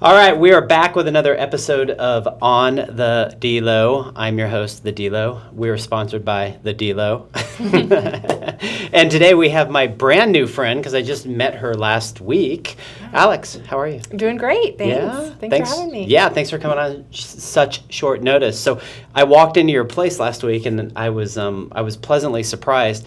All right, we are back with another episode of On the DELO. I'm your host, the DELO. We're sponsored by the DELO. And today we have my brand new friend, because I just met her last week. Alex, how are you? Doing great, thanks. Yeah? Thanks for having me. Yeah, thanks for coming on such short notice. So I walked into your place last week, and I was pleasantly surprised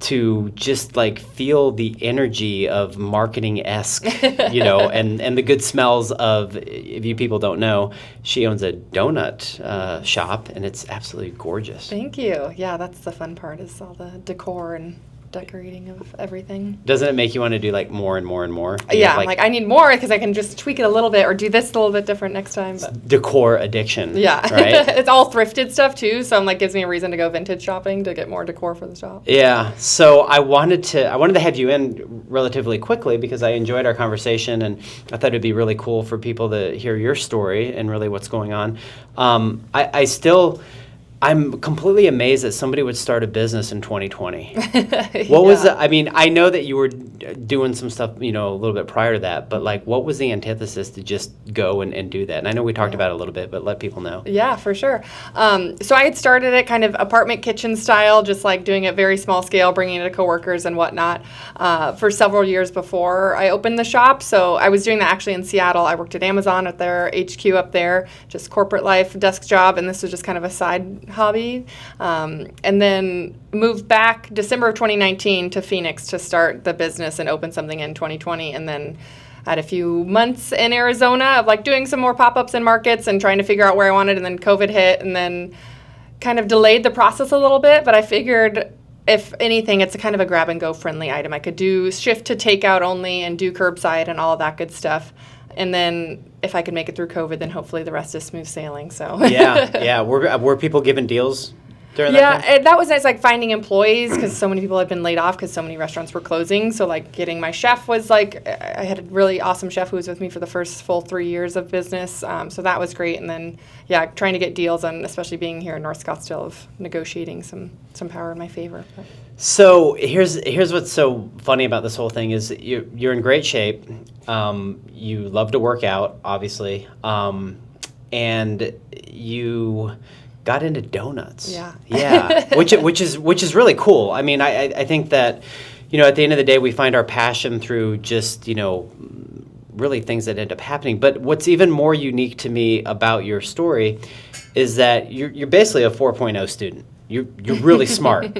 to just like feel the energy of marketing-esque, and the good smells of, if you people don't know, she owns a donut shop, and it's absolutely gorgeous. Thank you. Yeah, that's the fun part, is all the decor and decorating of everything. Doesn't it make you want to do like more and more and more? Yeah, I'm like, I need more because I can just tweak it a little bit or do this a little bit different next time. But. Decor addiction. Yeah. Right? It's all thrifted stuff too, so I'm like, gives me a reason to go vintage shopping to get more decor for the shop. Yeah. So I wanted to have you in relatively quickly because I enjoyed our conversation, and I thought it'd be really cool for people to hear your story and really what's going on. I'm completely amazed that somebody would start a business in 2020. What was the, I mean, I know that you were doing some stuff, a little bit prior to that, but like, what was the antithesis to just go and do that? And I know we talked about it a little bit, but let people know. Yeah, for sure. So I had started it kind of apartment kitchen style, just like doing it very small scale, bringing it to coworkers and whatnot, for several years before I opened the shop. So I was doing that actually in Seattle. I worked at Amazon at their HQ up there, just corporate life, desk job, and this was just kind of a side hobby, and then moved back December of 2019 to Phoenix to start the business and open something in 2020, and then had a few months in Arizona of like doing some more pop-ups in markets and trying to figure out where I wanted, and then COVID hit and then kind of delayed the process a little bit, but I figured if anything, it's a kind of a grab-and-go friendly item. I could do shift to takeout only and do curbside and all of that good stuff. And then if I could make it through COVID, then hopefully the rest is smooth sailing. So yeah. Were people giving deals during that time? Yeah, that was nice, like finding employees, because so many people had been laid off because so many restaurants were closing. So like getting my chef was like, I had a really awesome chef who was with me for the first full 3 years of business. So that was great. And then, yeah, trying to get deals, and especially being here in North Scottsdale, of negotiating some power in my favor. But. So here's what's so funny about this whole thing is you're in great shape. You love to work out, obviously, and you got into donuts. Yeah, which is really cool. I mean, I think that at the end of the day we find our passion through just really things that end up happening. But what's even more unique to me about your story is that you're basically a 4.0 student. You're really smart.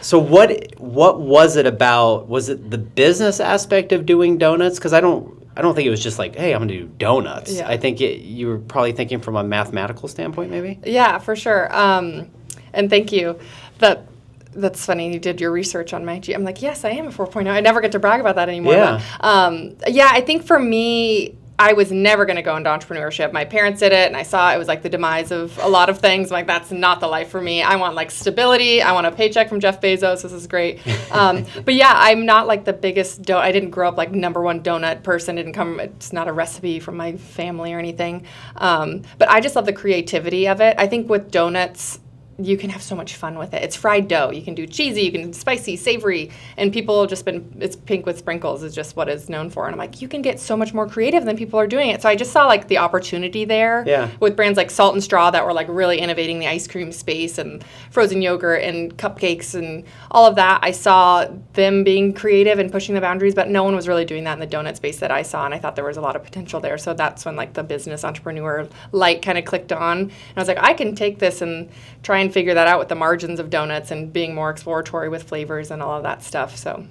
So what was it about? Was it the business aspect of doing donuts? Because I don't think it was just like, hey, I'm going to do donuts. Yeah. I think you were probably thinking from a mathematical standpoint, maybe? Yeah, for sure. And thank you. That's funny. You did your research on my I'm like, yes, I am a 4.0. I never get to brag about that anymore. Yeah. But, I think for me, I was never going to go into entrepreneurship. My parents did it, and I saw it was like the demise of a lot of things. I'm like, that's not the life for me. I want like stability. I want a paycheck from Jeff Bezos. This is great. But yeah, I'm not like the biggest I didn't grow up like number one donut person. It's not a recipe from my family or anything. But I just love the creativity of it. I think with donuts, you can have so much fun with it. It's fried dough. You can do cheesy, you can do spicy, savory, and people it's pink with sprinkles is just what it's known for. And I'm like, you can get so much more creative than people are doing it. So I just saw like the opportunity there with brands like Salt and Straw that were like really innovating the ice cream space and frozen yogurt and cupcakes and all of that. I saw them being creative and pushing the boundaries, but no one was really doing that in the donut space that I saw, and I thought there was a lot of potential there. So that's when like the business entrepreneur light kind of clicked on. And I was like, I can take this and try and figure that out with the margins of donuts and being more exploratory with flavors and all of that stuff. So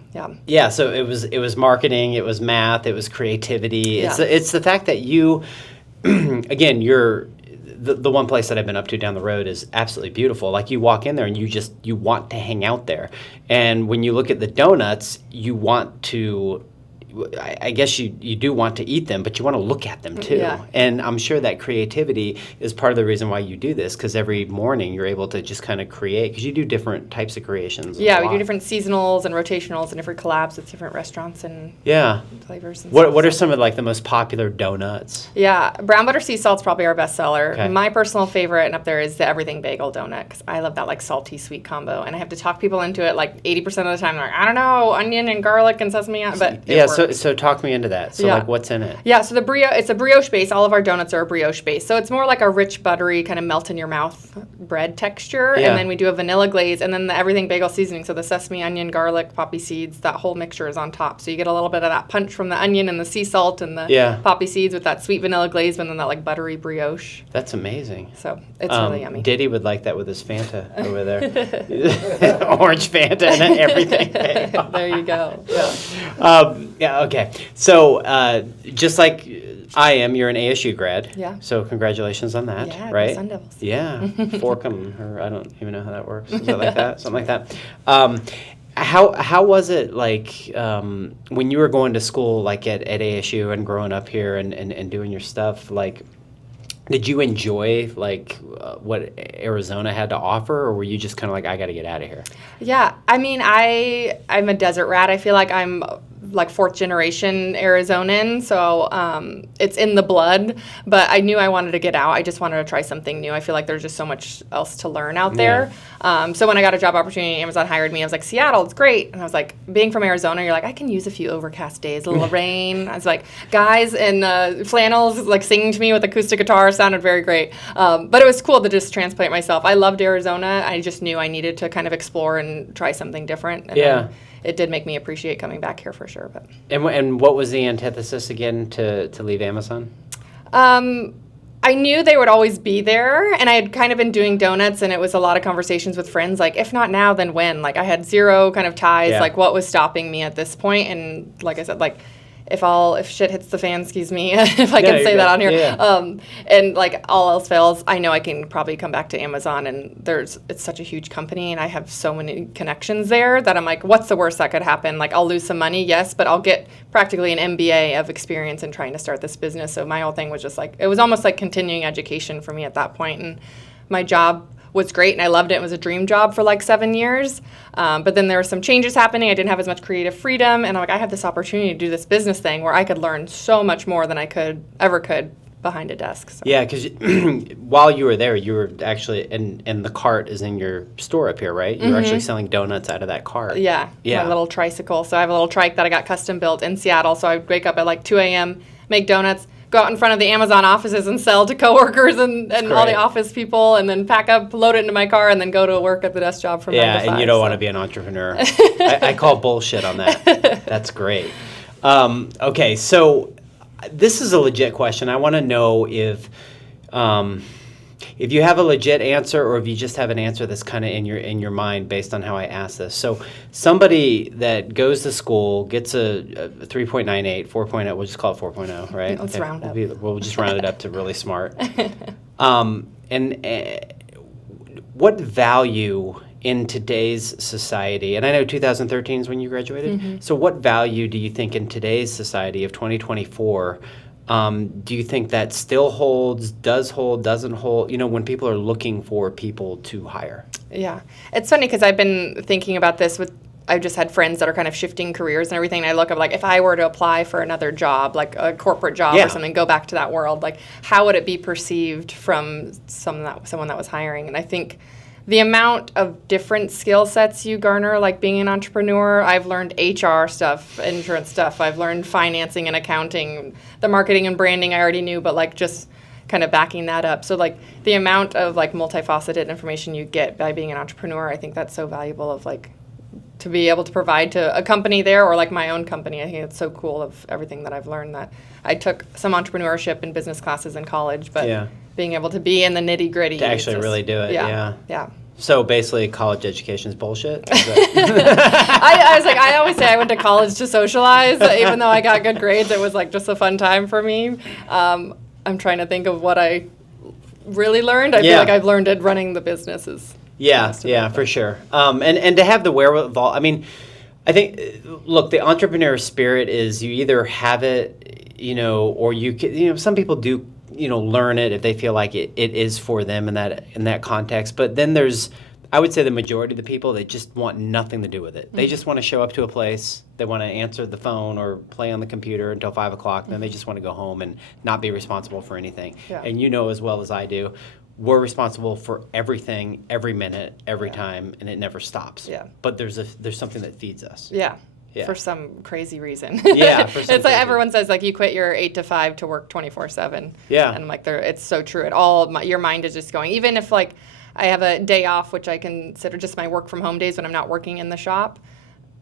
yeah. So it was marketing, it was math, it was creativity. Yeah. It's the fact that you again, you're the one place that I've been up to down the road is absolutely beautiful. Like you walk in there and you want to hang out there, and when you look at the donuts, you want to I guess you do want to eat them, but you want to look at them too. Yeah. And I'm sure that creativity is part of the reason why you do this, because every morning you're able to just kind of create, because you do different types of creations. Yeah, we do different seasonals and rotationals and different collabs with different restaurants and flavors. And what are some of like the most popular donuts? Yeah, brown butter sea salt's probably our best seller. Okay. My personal favorite and up there is the everything bagel donut, because I love that like salty sweet combo, and I have to talk people into it like 80% of the time. They're like, I don't know, onion and garlic and sesame, but yeah. So talk me into that. So like what's in it? Yeah, so it's a brioche base. All of our donuts are a brioche base. So it's more like a rich, buttery, kind of melt in your mouth bread texture. Yeah. And then we do a vanilla glaze and then the everything bagel seasoning. So the sesame, onion, garlic, poppy seeds, that whole mixture is on top. So you get a little bit of that punch from the onion and the sea salt and the poppy seeds with that sweet vanilla glaze and then that like buttery brioche. That's amazing. So it's really yummy. Diddy would like that with his Fanta over there. Orange Fanta and everything. There you go. Yeah. Okay. So just like I am, you're an ASU grad. Yeah. So congratulations on that. Yeah, right? Sun Devils. Yeah. Fork 'em, or I don't even know how that works. Is that like that? Something like that. How was it like when you were going to school like at ASU and growing up here and doing your stuff? Like, did you enjoy like what Arizona had to offer, or were you just kind of like, I got to get out of here? Yeah, I mean, I'm a desert rat. I feel like I'm like fourth generation Arizonan, so it's in the blood. But I knew I wanted to get out. I just wanted to try something new. I feel like there's just so much else to learn out there. So when I got a job opportunity, Amazon hired me. I was like, Seattle, it's great. And I was like, being from Arizona, you're like, I can use a few overcast days, a little rain. I was like, guys in flannels like singing to me with acoustic guitar sounded very great. But it was cool to just transplant myself. I loved Arizona. I just knew I needed to kind of explore and try something different. And it did make me appreciate coming back here for sure. But and what was the antithesis again to leave Amazon? I knew they would always be there, and I had kind of been doing donuts, and it was a lot of conversations with friends, like, if not now, then when? Like, I had zero kind of ties, like, what was stopping me at this point? And like I said, like, if shit hits the fan, excuse me, if I can say that on here, and like all else fails, I know I can probably come back to Amazon, and it's such a huge company, and I have so many connections there that I'm like, what's the worst that could happen? Like, I'll lose some money, yes, but I'll get practically an MBA of experience in trying to start this business. So my whole thing was just like, it was almost like continuing education for me at that point, and my job was great and I loved it. It was a dream job for like 7 years. But then there were some changes happening. I didn't have as much creative freedom. And I'm like, I have this opportunity to do this business thing where I could learn so much more than I ever could behind a desk. So. Yeah, because while you were there, you were actually, and the cart is in your store up here, right? You were actually selling donuts out of that cart. Yeah, my little tricycle. So I have a little trike that I got custom built in Seattle. So I would wake up at like 2 a.m., make donuts, go out in front of the Amazon offices and sell to coworkers and all the office people, and then pack up, load it into my car, and then go to work at the desk job from 9 to 5. And you don't want to be an entrepreneur. I call bullshit on that. That's great. Okay, so this is a legit question. I want to know if you have a legit answer, or if you just have an answer that's kind of in your mind based on how I asked this. So somebody that goes to school, gets a 3.98, 4.0, we'll just call it 4.0, right? Let's round up. We'll just round it up to really smart. What value in today's society, and I know 2013 is when you graduated, so what value do you think in today's society of 2024 do you think that still holds, does hold, doesn't hold, when people are looking for people to hire? Yeah. It's funny because I've been thinking about this I've just had friends that are kind of shifting careers and everything. And I look up, like, if I were to apply for another job, like a corporate job or something, go back to that world, like, how would it be perceived from someone that was hiring? And I think the amount of different skill sets you garner, like being an entrepreneur, I've learned HR stuff, insurance stuff. I've learned financing and accounting. The marketing and branding I already knew, but like just kind of backing that up. So like the amount of like multifaceted information you get by being an entrepreneur, I think that's so valuable of like to be able to provide to a company there or like my own company. I think it's so cool of everything that I've learned. That I took some entrepreneurship and business classes in college, but being able to be in the nitty gritty. To actually really do it, yeah. So basically college education is bullshit? I was like, I always say I went to college to socialize. Even though I got good grades, it was like just a fun time for me. I'm trying to think of what I really learned. I feel like I've learned it running the businesses. Yeah, for sure. And to have the wherewithal, I mean, I think, look, the entrepreneur spirit is you either have it, or you can, some people do, learn it if they feel like it is for them in that context. But then there's, I would say the majority of the people, they just want nothing to do with it. Mm-hmm. They just want to show up to a place, they want to answer the phone or play on the computer until 5 o'clock, then they just want to go home and not be responsible for anything. Yeah. And you know as well as I do, we're responsible for everything, every minute, every time, and it never stops. Yeah. But there's something that feeds us. Yeah. Yeah. for some crazy reason. Yeah, for some it's like crazy everyone says, like, you quit your 8 to 5 to work 24/7. Yeah. And I'm like, it's so true. Your mind is just going. Even if like I have a day off, which I consider just my work from home days when I'm not working in the shop.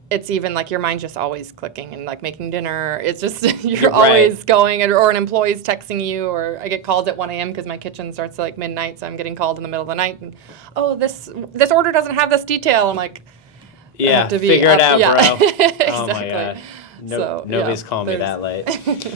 It's even like your mind's just always clicking and like making dinner. It's just you're always going, or an employee's texting you, or I get called at 1 a.m. because my kitchen starts at like midnight, so I'm getting called in the middle of the night. And this order doesn't have this detail. I'm like, yeah, I have to be figure it out, yeah. bro. Exactly. Oh my god, nobody's calling me that late.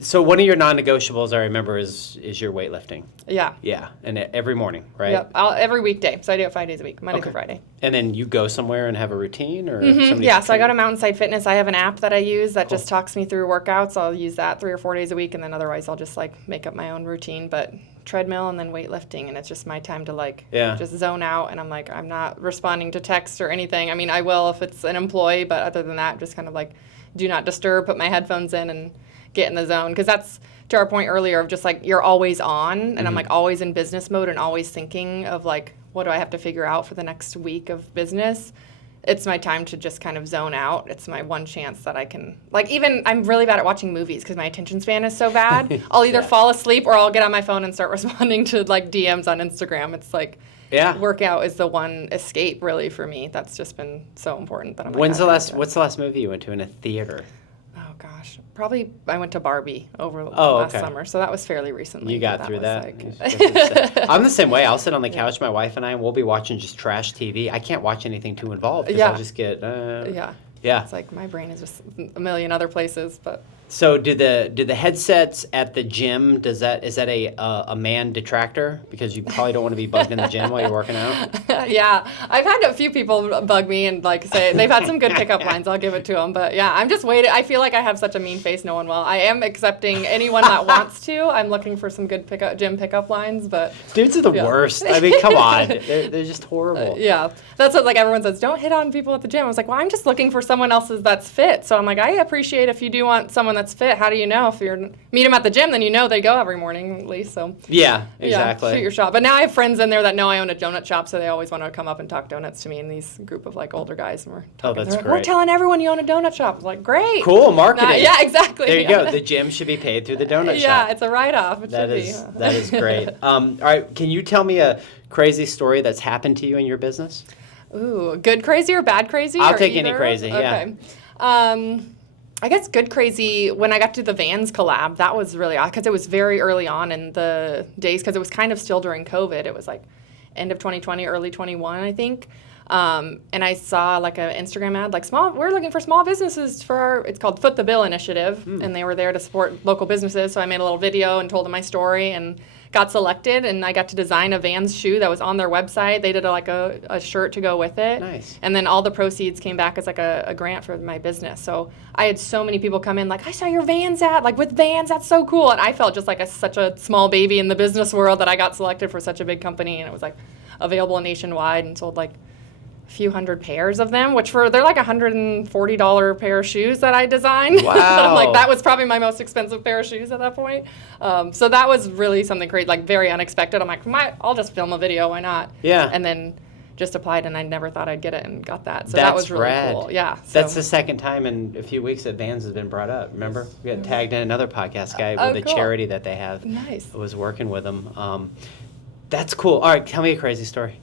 So one of your non-negotiables I remember is your weightlifting. Yeah. Yeah, and every morning, right? Yep. Every weekday. So I do it 5 days a week, Monday through Friday. And then you go somewhere and have a routine, or Yeah. So I go to Mountainside Fitness. I have an app that I use that just talks me through workouts. I'll use that 3 or 4 days a week, and then otherwise I'll just like make up my own routine. But treadmill and then weightlifting, and it's just my time to like just zone out. And I'm like, I'm not responding to texts or anything. I mean, I will if it's an employee, but other than that, just kind of like do not disturb. Put my headphones in and get in the zone, because that's to our point earlier of just like you're always on, and I'm like always in business mode and always thinking of like, what do I have to figure out for the next week of business? It's my time to just kind of zone out. It's my one chance that I can, like, even I'm really bad at watching movies because my attention span is so bad. I'll either fall asleep or I'll get on my phone and start responding to like DMs on Instagram. It's like, workout is the one escape really for me. That's just been so important that I'm like, what's the last movie you went to in a theater? Oh gosh, probably I went to Barbie over last summer, so that was fairly recently. You got through that. I'm the same way. I'll sit on the couch, my wife and I, and we'll be watching just trash TV. I can't watch anything too involved because I'll just get It's like my brain is just a million other places, but. So do the headsets at the gym, is that a man detractor? Because you probably don't want to be bugged in the gym while you're working out? Yeah. I've had a few people bug me and like say they've had some good pickup lines. I'll give it to them. But yeah, I'm just waiting. I feel like I have such a mean face no one will. I am accepting anyone that wants to. I'm looking for some good gym pickup lines, but. Dudes are the worst. I mean, come on. They're just horrible. Yeah. That's what like everyone says, don't hit on people at the gym. I was like, well, I'm just looking for someone else's that's fit. So I'm like, I appreciate if you do want someone that's fit. How do you know? If you meet them at the gym, then you know they go every morning at least. So yeah, exactly. Shoot your shot. But now I have friends in there that know I own a donut shop, so they always want to come up and talk donuts to me. And these group of like older guys, and we're talking. Oh, that's great. great. We're telling everyone you own a donut shop. I was like, great. Cool marketing. Yeah, exactly. There you go. The gym should be paid through the donut shop. Yeah, it's a write-off. That is great. All right, can you tell me a crazy story that's happened to you in your business? Ooh, good crazy or bad crazy? I'll or take either? any crazy. Okay. Yeah. I guess good crazy, when I got to the Vans collab, that was really odd because it was very early on in the days, because it was kind of still during COVID. It was like end of 2020, early 21, I think. And I saw like an Instagram ad, like we're looking for small businesses for it's called Foot the Bill Initiative. And they were there to support local businesses. So I made a little video and told them my story and got selected, and I got to design a Vans shoe that was on their website. They did a shirt to go with it. Nice. And then all the proceeds came back as like a grant for my business. So I had so many people come in like, I saw your Vans ad, like with Vans, that's so cool. And I felt just like such a small baby in the business world that I got selected for such a big company, and it was like available nationwide and sold like a few hundred pairs of them, they're like $140 pair of shoes that I designed. Wow. Like that was probably my most expensive pair of shoes at that point. So that was really something great, like very unexpected. I'm like, I'll just film a video, why not? Yeah. And then just applied, and I never thought I'd get it and got that. So That's that was really rad. cool. Yeah. So. That's the second time in a few weeks that Vans has been brought up. Remember? We got tagged in another podcast guy with a cool. charity that they have. Nice. I was working with them. That's cool. All right, tell me a crazy story.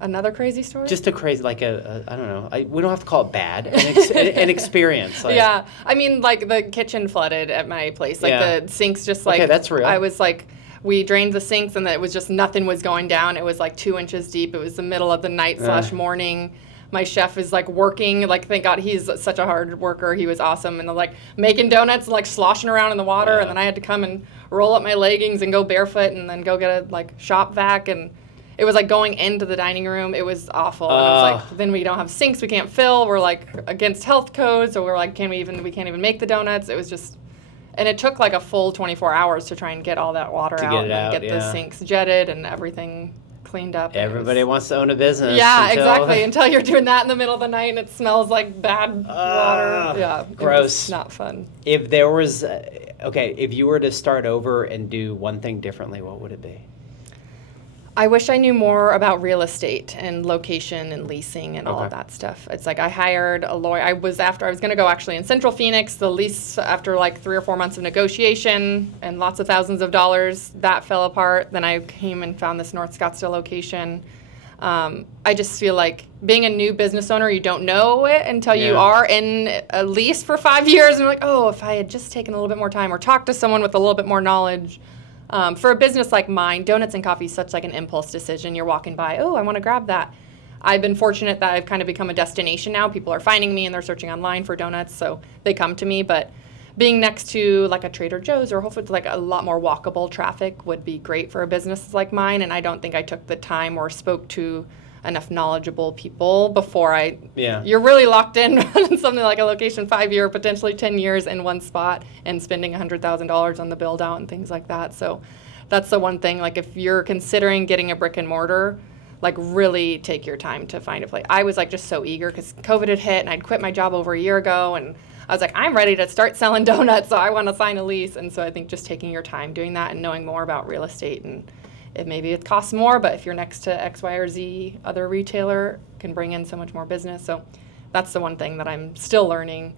Another crazy story? Just a crazy, like I don't know. We don't have to call it bad. An experience. Like, yeah. I mean, like the kitchen flooded at my place. Like the sinks just like. Okay, that's real. I was like, we drained the sinks and it was just nothing was going down. It was like 2 inches deep. It was the middle of the night / morning. My chef is like working, like thank God he's such a hard worker. He was awesome. And like making donuts, like sloshing around in the water. Yeah. And then I had to come and roll up my leggings and go barefoot and then go get a like shop vac. And it was like going into the dining room. It was awful. And it was like, then we don't have sinks. We can't fill. We're like against health codes. So we're like, we can't even make the donuts. It was just, and it took like a full 24 hours to try and get all that water out and get the sinks jetted and everything cleaned up. Everybody wants to own a business. Yeah, exactly. Until you're doing that in the middle of the night and it smells like bad water. Yeah. Gross. Not fun. If there was, if you were to start over and do one thing differently, what would it be? I wish I knew more about real estate and location and leasing and all of Okay. that stuff. It's like I hired a lawyer. I was going to go actually in Central Phoenix. The lease, after like 3 or 4 months of negotiation and lots of thousands of dollars, that fell apart. Then I came and found this North Scottsdale location. I just feel like being a new business owner, you don't know it until you Yeah. are in a lease for 5 years. And you're like, oh, if I had just taken a little bit more time or talked to someone with a little bit more knowledge. For a business like mine, donuts and coffee is such like an impulse decision. You're walking by, oh, I want to grab that. I've been fortunate that I've kind of become a destination now. People are finding me and they're searching online for donuts, so they come to me. But being next to like a Trader Joe's or Whole Foods, like a lot more walkable traffic would be great for a business like mine. And I don't think I took the time or spoke to enough knowledgeable people before you're really locked in on something like a location 5 year, potentially 10 years in one spot and spending $100,000 on the build out and things like that. So that's the one thing, like if you're considering getting a brick and mortar, like really take your time to find a place. I was like just so eager because COVID had hit and I'd quit my job over a year ago and I was like, I'm ready to start selling donuts, so I want to sign a lease. And so I think just taking your time doing that and knowing more about real estate, and maybe it costs more, but if you're next to X, Y, or Z other retailer, can bring in so much more business. So that's the one thing that I'm still learning,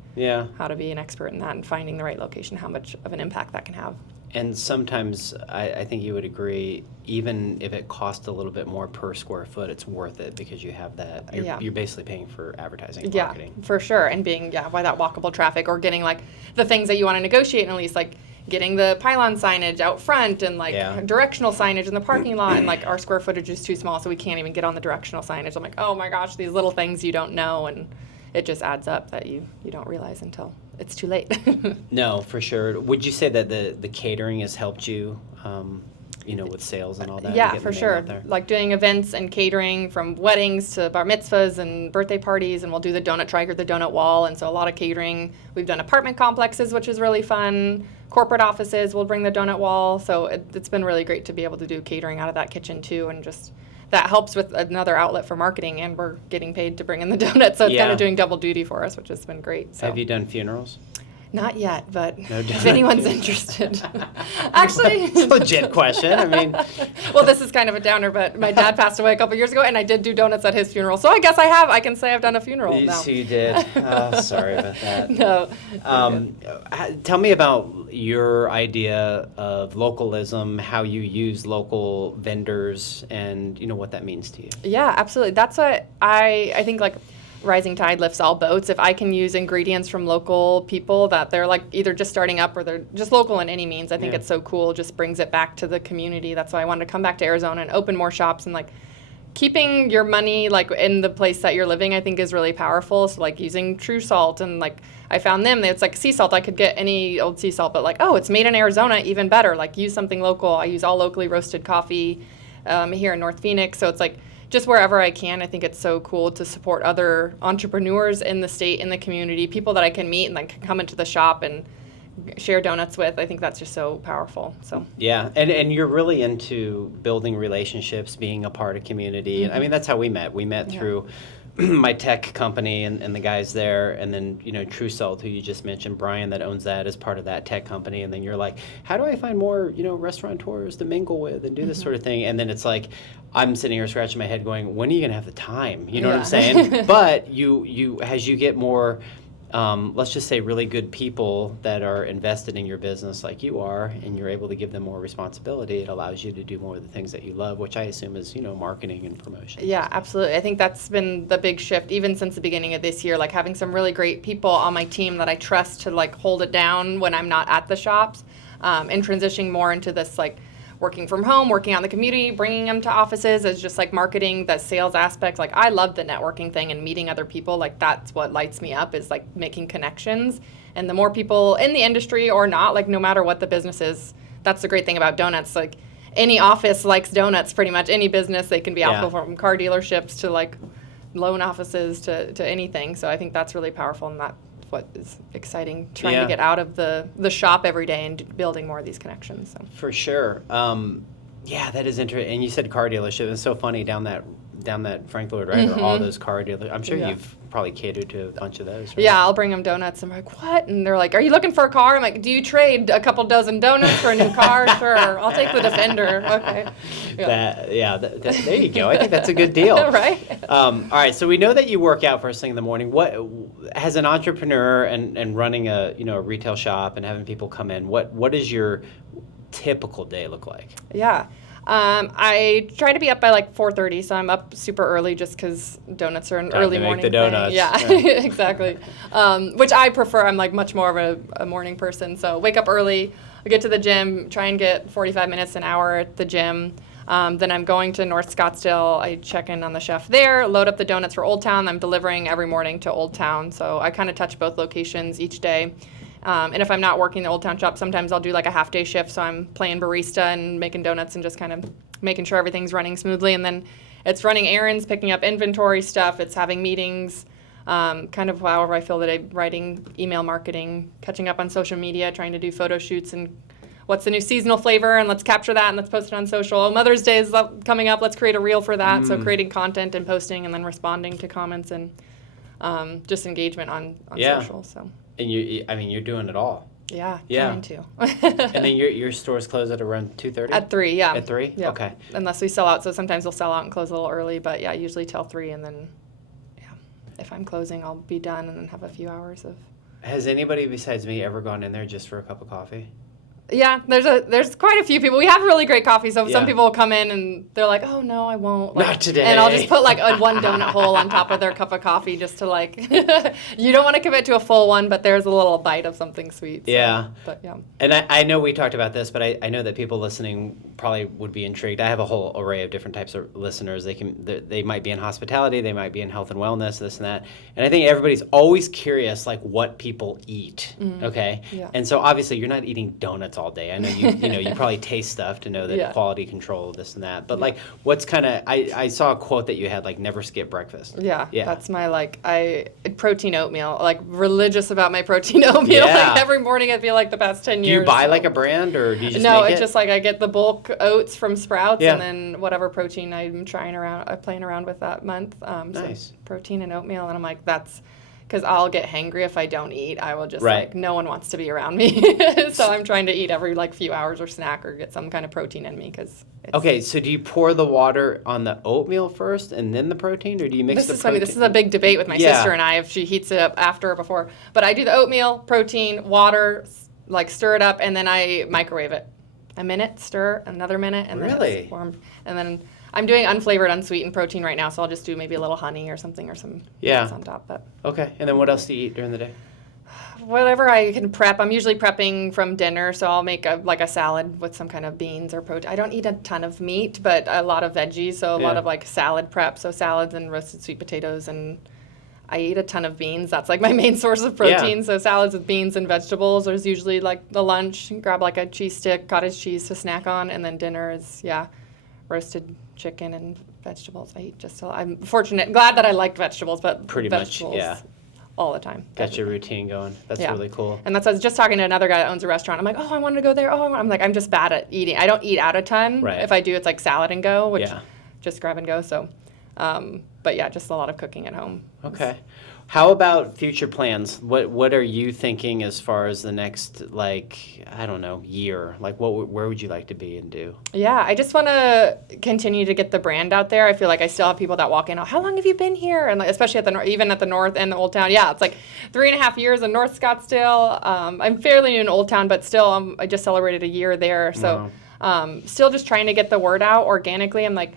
how to be an expert in that and finding the right location, how much of an impact that can have. And sometimes I think you would agree, even if it costs a little bit more per square foot, it's worth it because you have that. You're basically paying for advertising and marketing. Yeah, for sure. And being, by that walkable traffic or getting like the things that you want to negotiate in a lease, like getting the pylon signage out front and like directional signage in the parking lot, and like our square footage is too small, so we can't even get on the directional signage. I'm like, oh my gosh, these little things you don't know, and it just adds up that you don't realize until it's too late. No, for sure. Would you say that the catering has helped you, with sales and all that? Yeah, for sure. Like doing events and catering from weddings to bar mitzvahs and birthday parties, and we'll do the donut trike or the donut wall, and so a lot of catering. We've done apartment complexes, which is really fun. Corporate offices, we'll bring the donut wall. So it's been really great to be able to do catering out of that kitchen too, and just that helps with another outlet for marketing, and we're getting paid to bring in the donuts, so it's kind of doing double duty for us, which has been great. So. Have you done funerals? Not yet, but if anyone's interested. Actually. It's a legit question. I mean. Well, this is kind of a downer, but my dad passed away a couple years ago, and I did do donuts at his funeral. So I guess I can say I've done a funeral now. So you did. Oh, sorry about that. No. Tell me about your idea of localism, how you use local vendors, and what that means to you. Yeah, absolutely. That's what I think, like, rising tide lifts all boats. If I can use ingredients from local people that they're like either just starting up or they're just local in any means, I think it's so cool. Just brings it back to the community. That's why I wanted to come back to Arizona and open more shops, and like keeping your money like in the place that you're living, I think is really powerful. So like using True Salt, and like I found them, it's like sea salt. I could get any old sea salt, but like, oh, it's made in Arizona, even better. Like use something local. I use all locally roasted coffee here in North Phoenix. So it's like, just wherever I can, I think it's so cool to support other entrepreneurs in the state, in the community, people that I can meet and like come into the shop and share donuts with. I think that's just so powerful. So yeah, and you're really into building relationships, being a part of community. Mm-hmm. I mean, that's how we met. We met through my tech company and the guys there, and then True Salt, who you just mentioned, Brian, that owns that, is part of that tech company. And then you're like, how do I find more restaurateurs to mingle with and do this sort of thing? And then it's like, I'm sitting here scratching my head going, when are you gonna have the time? You know what I'm saying? But you as you get more let's just say really good people that are invested in your business like you are, and you're able to give them more responsibility, it allows you to do more of the things that you love, which I assume is marketing and promotion. Yeah, absolutely. I think that's been the big shift even since the beginning of this year, like having some really great people on my team that I trust to like hold it down when I'm not at the shops, and transitioning more into this like working from home, working out in the community, bringing them to offices as just like marketing, that sales aspect. Like I love the networking thing and meeting other people. Like that's what lights me up, is like making connections. And the more people in the industry or not, like no matter what the business is, that's the great thing about donuts. Like any office likes donuts, pretty much any business. They can be out from car dealerships to like loan offices to anything. So I think that's really powerful, and that's what is exciting, trying to get out of the shop every day and building more of these connections. So. For sure. That is interesting. And you said car dealership. It's so funny, down down that Frank Lloyd Wright or all those car dealers. I'm sure Yeah. you've probably catered to a bunch of those, right? Yeah, I'll bring them donuts. I'm like, what? And they're like, are you looking for a car? I'm like, do you trade a couple dozen donuts for a new car? Sure, I'll take the Defender. Okay. Yeah. There you go. I think that's a good deal. Right? All right, so we know that you work out first thing in the morning. What, as an entrepreneur and running a a retail shop and having people come in, what does your typical day look like? Yeah. I try to be up by like 4:30, so I'm up super early just because donuts are an Time early to make morning the donuts. thing. Yeah, exactly. Which I prefer. I'm like much more of a morning person. So wake up early, I get to the gym, try and get 45 minutes, an hour at the gym. Then I'm going to North Scottsdale. I check in on the chef there, load up the donuts for Old Town. I'm delivering every morning to Old Town, so I kind of touch both locations each day. And if I'm not working the Old Town shop, sometimes I'll do like a half-day shift, so I'm playing barista and making donuts and just kind of making sure everything's running smoothly. And then it's running errands, picking up inventory stuff, it's having meetings, kind of however I feel that I'm writing email marketing, catching up on social media, trying to do photo shoots and what's the new seasonal flavor, and let's capture that and let's post it on social. Oh, Mother's Day is coming up, let's create a reel for that. So creating content and posting and then responding to comments and just engagement on social. So. And you're doing it all. Yeah. Trying to. And then your stores close at around 2:30? At 3, yeah. At 3? Yeah. Okay. Unless we sell out, so sometimes we'll sell out and close a little early, but yeah, usually till 3, and then, yeah, if I'm closing, I'll be done and then have a few hours of. Has anybody besides me ever gone in there just for a cup of coffee? Yeah, there's quite a few people. We have really great coffee, so some Yeah. people will come in and they're like, oh no, I won't. Like, Not today. And I'll just put like a one donut hole on top of their cup of coffee just to like, you don't want to commit to a full one, but there's a little bite of something sweet. So, Yeah. But yeah. And I know we talked about this, but I know that people listening probably would be intrigued. I have a whole array of different types of listeners. They might be in hospitality, they might be in health and wellness, this and that. And I think everybody's always curious, like what people eat. Okay. Yeah. And so obviously you're not eating donuts all day. I know you probably taste stuff to know that Yeah. quality control, this and that. But like, what's kind of I saw a quote that you had, like, never skip breakfast. Yeah, Yeah. that's my protein oatmeal. Like religious about my protein oatmeal. Yeah. Like every morning I feel like the past 10 Do years. you buy like a brand or do you just No, make it's just like I get the bulk oats from Sprouts Yeah. and then whatever protein I'm playing around with that month. Nice. So protein and oatmeal, and I'm like, that's because I'll get hangry if I don't eat. I will just Right. like, no one wants to be around me. So I'm trying to eat every like few hours or snack or get some kind of protein in me because. Okay, so do you pour the water on the oatmeal first and then the protein, or do you mix This the is protein? funny. This is a big debate with my Yeah. sister and I if she heats it up after or before. But I do the oatmeal, protein, water, like stir it up, and then I microwave it. A minute, stir, another minute, and then Really? it's warmed. And then I'm doing unflavored, unsweetened protein right now, so I'll just do maybe a little honey or something or some Yeah. nuts on top. But Okay, and then what else do you eat during the day? whatever I can prep. I'm usually prepping from dinner, so I'll make a salad with some kind of beans or protein. I don't eat a ton of meat, but a lot of veggies, so a lot Yeah. of like salad prep, so salads and roasted sweet potatoes, and I eat a ton of beans. That's like my main source of protein. Yeah. So salads with beans and vegetables. There's usually like the lunch, grab like a cheese stick, cottage cheese to snack on, and then dinner is roasted chicken and vegetables. I eat just I'm fortunate, glad that I liked vegetables, but Pretty much, vegetables yeah. all the time. Got your routine going. That's Yeah. really cool. And I was just talking to another guy that owns a restaurant. I'm like, oh, I wanted to go there. I'm like, I'm just bad at eating. I don't eat out a ton. Right. If I do, it's like salad and go, which Yeah. just grab and go. So, but yeah, just a lot of cooking at home. Okay. How about future plans? What are you thinking as far as the next, like, I don't know, year? Like, where would you like to be and do? Yeah, I just want to continue to get the brand out there. I feel like I still have people that walk in, oh, how long have you been here? And like, especially at the even at the North and the Old Town. Yeah, it's like 3.5 years in North Scottsdale. I'm fairly new in Old Town, but still, I just celebrated a year there. So still just trying to get the word out organically. I'm like,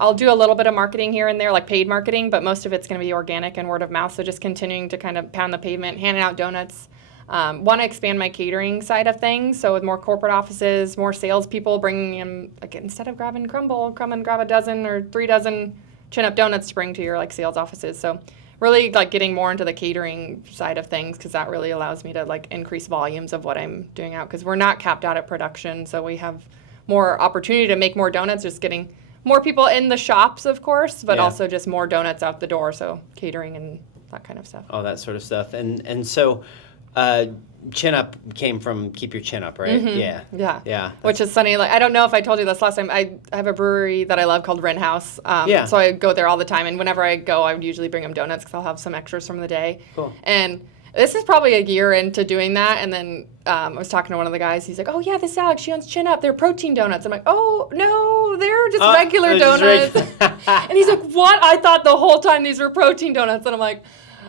I'll do a little bit of marketing here and there, like paid marketing, but most of it's going to be organic and word of mouth. So just continuing to kind of pound the pavement, handing out donuts. Want to expand my catering side of things. So with more corporate offices, more salespeople, bringing in, like instead of grabbing Crumble, come and grab a dozen or 3 dozen chin-up donuts to bring to your like sales offices. So really like getting more into the catering side of things because that really allows me to like increase volumes of what I'm doing out because we're not capped out at production. So we have more opportunity to make more donuts, just getting more people in the shops, of course, but Yeah. also just more donuts out the door, so catering and that kind of stuff. All that sort of stuff. And so Chin up came from keep your chin up, right? Yeah. Yeah. Yeah. Which is funny. Like, I don't know if I told you this last time. I have a brewery that I love called Wren House. Yeah. So I go there all the time. And whenever I go, I would usually bring them donuts because I'll have some extras from the day. Cool. And this is probably a year into doing that. And then I was talking to one of the guys. He's like, oh, yeah, this is Alex. She owns Chin Up. They're protein donuts. I'm like, oh, no, they're just regular they're donuts. just And he's like, what? I thought the whole time these were protein donuts. And I'm like,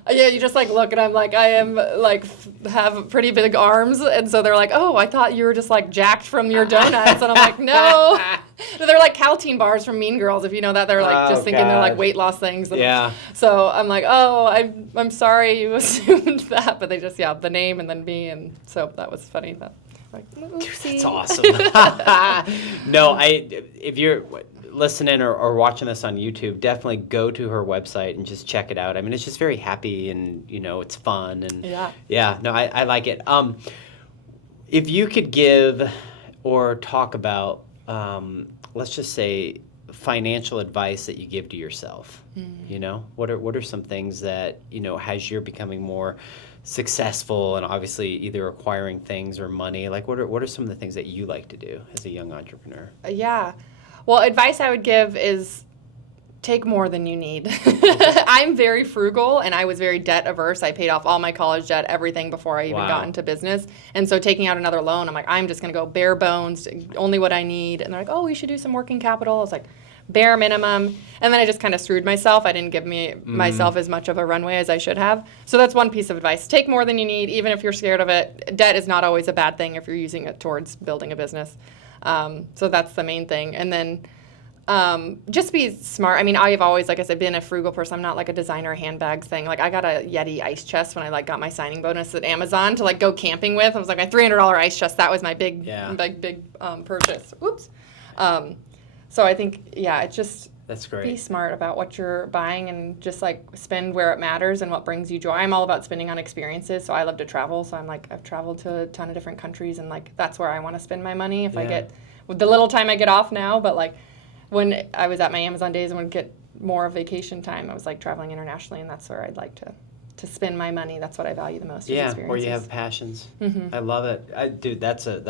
yeah, you just like look and I'm like, I am like have pretty big arms. And so they're like, oh, I thought you were just like jacked from your donuts. And I'm like, no. They're like Caltine bars from Mean Girls. If you know that, they're like just thinking they're like weight loss things. And Yeah. so I'm like, oh, I'm sorry you assumed that. But they just, the name and then me. And so that was funny. But like, oopsie. That's awesome. No, if you're listening or watching this on YouTube, definitely go to her website and just check it out. I mean, it's just very happy and, it's fun. And no, I like it. If you could give or talk about, let's just say, financial advice that you give to yourself, what are some things that, as you're becoming more successful and obviously either acquiring things or money, like what are some of the things that you like to do as a young entrepreneur? Well, advice I would give is take more than you need. I'm very frugal and I was very debt averse. I paid off all my college debt, everything before I even got into business. And so taking out another loan, I'm like, I'm just going to go bare bones, only what I need. And they're like, oh, we should do some working capital. I was like, bare minimum. And then I just kind of screwed myself. I didn't give myself as much of a runway as I should have. So that's one piece of advice. Take more than you need, even if you're scared of it. Debt is not always a bad thing if you're using it towards building a business. So that's the main thing. And then just be smart. I mean, I've always, like I said, been a frugal person. I'm not like a designer handbags thing. Like I got a Yeti ice chest when I got my signing bonus at Amazon to go camping with. I was like my $300 ice chest. That was my big purchase. Oops. So I think, it's just that's great. Be smart about what you're buying and just spend where it matters and what brings you joy. I'm all about spending on experiences, so I love to travel. So I've traveled to a ton of different countries and that's where I want to spend my money if I get with the little time I get off now. But when I was at my Amazon days and would get more vacation time, I was traveling internationally, and that's where I'd like to spend my money. That's what I value the most. Yeah, where you have passions. Mm-hmm. I love it. Dude, that's an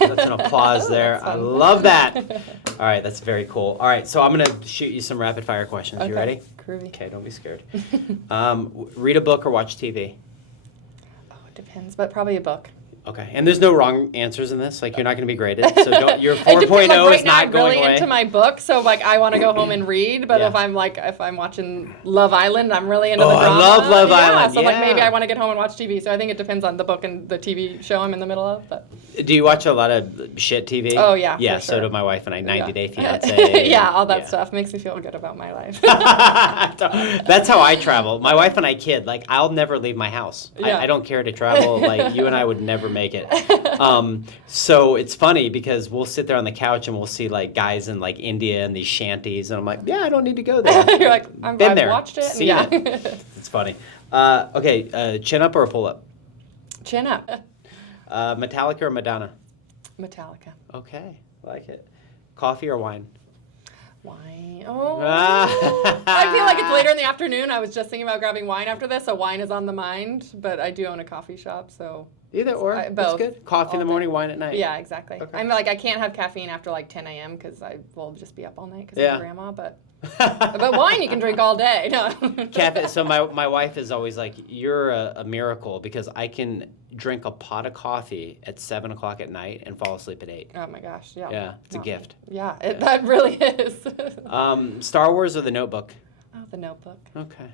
applause there. I love that. All right, that's very cool. All right, so I'm going to shoot you some rapid fire questions. You ready? Groovy. Okay, don't be scared. Read a book or watch TV? Oh, it depends, but probably a book. Okay, and there's no wrong answers in this. You're not going to be graded, so your 4.0 is not going away. I'm really into my book, so I want to go home and read. But if I'm watching Love Island, I'm really into the drama. I love Love Island. So maybe I want to get home and watch TV. So I think it depends on the book and the TV show I'm in the middle of. But do you watch a lot of shit TV? Oh yeah. Yeah, for sure. So do my wife and I. 90 Day Fiance. All that stuff makes me feel good about my life. That's how I travel. My wife and I kid. I'll never leave my house. I don't care to travel. You and I would never make it. So it's funny because we'll sit there on the couch and we'll see guys in India and these shanties, and I'm like, yeah, I don't need to go there. You're like, I've been there, watched it. Seen it. It's funny. Okay, chin up or a pull up? Chin up. Metallica or Madonna? Metallica. Okay, like it. Coffee or wine? Wine. Oh. I feel like it's later in the afternoon. I was just thinking about grabbing wine after this, so wine is on the mind. But I do own a coffee shop, so. Either or. Both. That's good. Coffee in the morning, wine at night. Yeah, exactly. Okay. I'm I can't have caffeine after 10 a.m. because I will just be up all night because I'm a grandma. But wine you can drink all day. No. Caffeine. So my wife is always like, you're a miracle because I can drink a pot of coffee at 7 o'clock at night and fall asleep at 8. Oh my gosh. Yeah. Yeah, it's a gift. Yeah, that really is. Star Wars or The Notebook? Oh, The Notebook. Okay.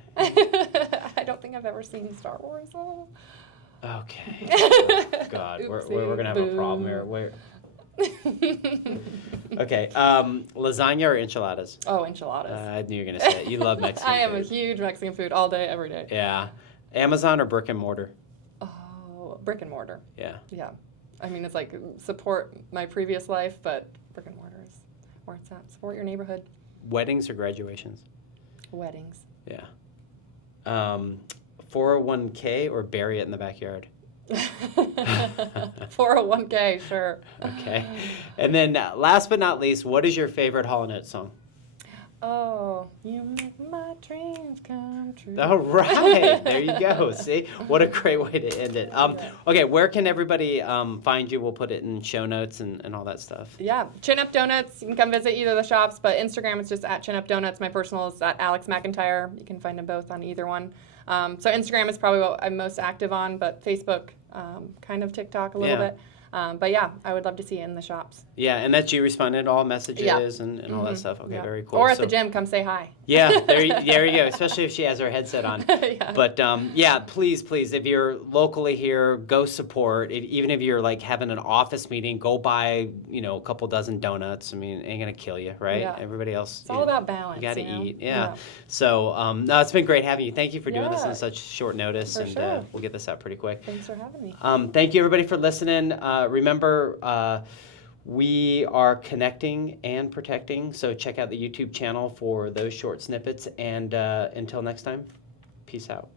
I don't think I've ever seen Star Wars. Oh. Okay. Oh, God, Oopsie, we're gonna have a problem here. Okay. Lasagna or enchiladas? Oh, enchiladas. I knew you were gonna say it. You love Mexican I am food. a huge Mexican food all day, every day. Yeah. Amazon or brick and mortar? Oh, brick and mortar. Yeah. Yeah. I mean, it's support my previous life, but brick and mortar is where it's at. Support your neighborhood. Weddings or graduations? Weddings. Yeah. 401k or bury it in the backyard? 401k, sure. Okay. And then last but not least, what is your favorite Hall & Oates song? Oh, you make my dreams come true. All right, there you go. See, what a great way to end it. Okay, where can everybody find you? We'll put it in show notes and all that stuff. Yeah, Chin Up Donuts. You can come visit either of the shops, but Instagram is just at Chin Up Donuts. My personal is at Alex McIntyre. You can find them both on either one. So Instagram is probably what I'm most active on, but Facebook, kind of TikTok a little bit. But yeah, I would love to see you in the shops. Yeah, and that's you responding to all messages Yeah. and all that stuff. Okay, Yeah. very cool. Or at the gym, come say hi. Yeah, there you go, especially if she has her headset on. Yeah. But yeah, please, if you're locally here, go support. Even if you're like having an office meeting, go buy, a couple dozen donuts. I mean, it ain't going to kill you, right? Yeah. Everybody else. It's all about balance. You got to you know? eat. Yeah. So, no, it's been great having you. Thank you for doing this Yeah. in such short notice. For and sure. we'll get this out pretty quick. Thanks for having me. Thank you, everybody, for listening. Remember, we are connecting and protecting, so check out the YouTube channel for those short snippets. And until next time, peace out.